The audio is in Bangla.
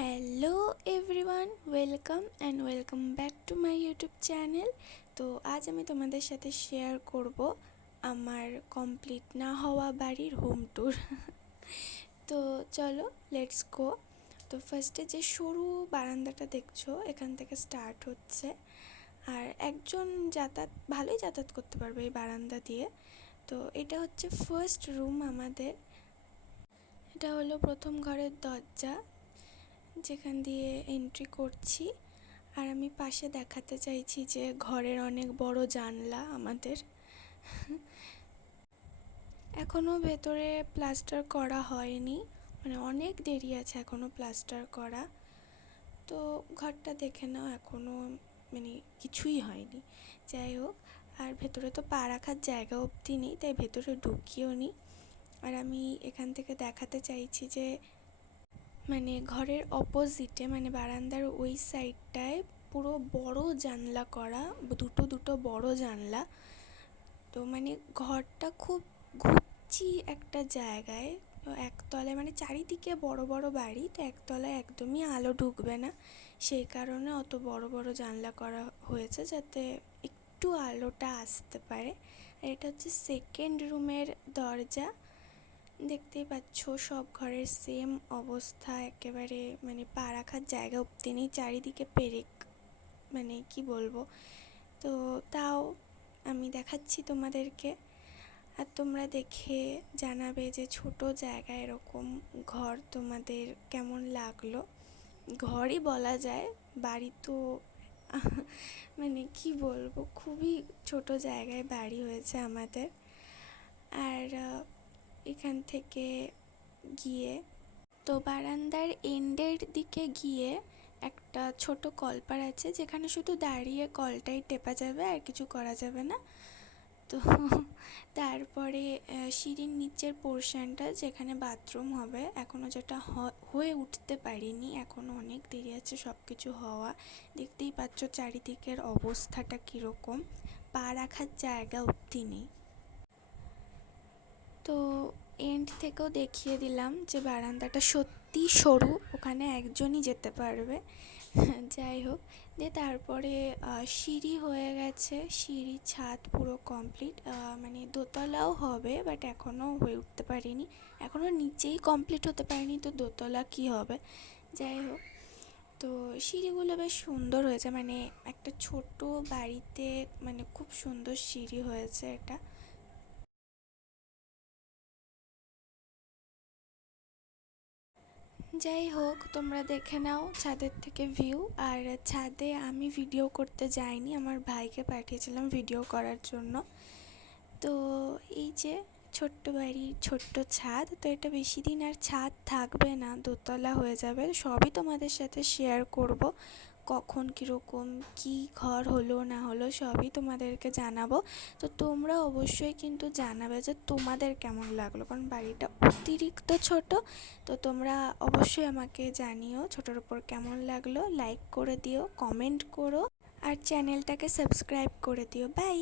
Hello everyone, welcome back to my YouTube channel. তো আজ আমি তোমাদের সাথে শেয়ার করব আমার কমপ্লিট না হওয়া বাড়ির হোম ট্যুর। তো চলো লেটস গো। তো ফার্স্টে যে সরু বারান্দাটা দেখছো, এখান থেকে স্টার্ট হচ্ছে। আর একজন ভালোই যাতায়াত করতে পারবে এই বারান্দা দিয়ে। তো এটা হচ্ছে ফার্স্ট রুম আমাদের। এটা হলো প্রথম ঘরের দরজা, যেখান দিয়ে এন্ট্রি করছি। আর আমি পাশে দেখাতে চাইছি যে ঘরের অনেক বড় জানলা আমাদের। এখনও ভেতরে প্লাস্টার করা হয়নি, মানে অনেক দেরি আছে এখনও প্লাস্টার করা। তো ঘরটা দেখে নাও, এখনও মানে কিছুই হয়নি। যাই হোক, আর ভেতরে তো পা রাখার জায়গা অবধি নেই, তাই ভেতরে ঢুকিও নি। আর আমি এখান থেকে দেখাতে চাইছি যে মানে ঘরের অপোজিটে, মানে বারান্দার ওই সাইডটায় পুরো বড় জানলা করা, দুটো বড় জানলা। তো মানে ঘরটা খুব ঘুচি একটা জায়গায়। তো একতলায়, মানে চারিদিকে বড় বড় বাড়ি, তো একতলায় একদমই আলো ঢুকবে না, সেই কারণে অত বড় বড় জানলা করা হয়েছে যাতে একটু আলোটা আসতে পারে। আর এটা হচ্ছে সেকেন্ড রুমের দরজা। দেখতেই পাচ্ছ সব ঘরের সেম অবস্থা, একেবারে মানে পা রাখার জায়গা অবধি নেই, চারিদিকে পেরেক, মানে কি বলবো। তো তাও আমি দেখাচ্ছি তোমাদেরকে, আর তোমরা দেখে জানাবে যে ছোট জায়গায় এরকম ঘর তোমাদের কেমন লাগলো। ঘরই বলা যায়, বাড়ি তো মানে কি বলবো, খুবই ছোট জায়গায় বাড়ি হয়েছে আমাদের। আর এখান থেকে গিয়ে, তো বারান্দার এন্ডের দিকে গিয়ে একটা ছোট কলপার আছে, যেখানে শুধু দাঁড়িয়ে কলটাই টেপা যাবে, আর কিছু করা যাবে না। তো তারপরে সিঁড়ির নিচের পোর্শনটা যেখানে বাথরুম হবে, এখনও যেটা হয়ে উঠতে পারিনি, এখনও অনেক দেরি আছে সব কিছু হওয়া। দেখতেই পাচ্ছ চারিদিকের অবস্থাটা কীরকম, পা রাখার জায়গা অবধি নেই। তো এন্ড থেকেও দেখিয়ে দিলাম যে বারান্দাটা সত্যি সরু, ওখানে একজনই যেতে পারবে। যাই হোক, দিয়ে তারপরে সিঁড়ি হয়ে গেছে, সিঁড়ি ছাদ পুরো কমপ্লিট, মানে দোতলাও হবে, বাট এখনও হয়ে উঠতে পারিনি, এখনও নিচেই কমপ্লিট হতে পারিনি, তো দোতলা কি হবে। যাই হোক, তো সিঁড়িগুলো বেশ সুন্দর হয়েছে, মানে একটা ছোট বাড়িতে মানে খুব সুন্দর সিঁড়ি হয়েছে এটা। যাই হোক, তোমরা দেখে নাও ছাদের থেকে ভিউ। আর ছাদে আমি ভিডিও করতে যাইনি, আমার ভাইকে পাঠিয়েছিলাম ভিডিও করার জন্য। তো এই যে ছোট্ট বাড়ির ছোট্ট ছাদ, তো এটা বেশি দিন আর ছাদ থাকবে না, দোতলা হয়ে যাবে। সবই তোমাদের সাথে শেয়ার করব, কখন কীরকম কী ঘর হলো না হলো সবই তোমাদেরকে জানাবো। তো তোমরা অবশ্যই কিন্তু জানাবে যে তোমাদের কেমন লাগলো, কারণ বাড়িটা অতিরিক্ত ছোট। তো তোমরা অবশ্যই আমাকে জানিও ছোটোর ওপর কেমন লাগলো, লাইক করে দিও, কমেন্ট করো, আর চ্যানেলটাকে সাবস্ক্রাইব করে দিও। বাই।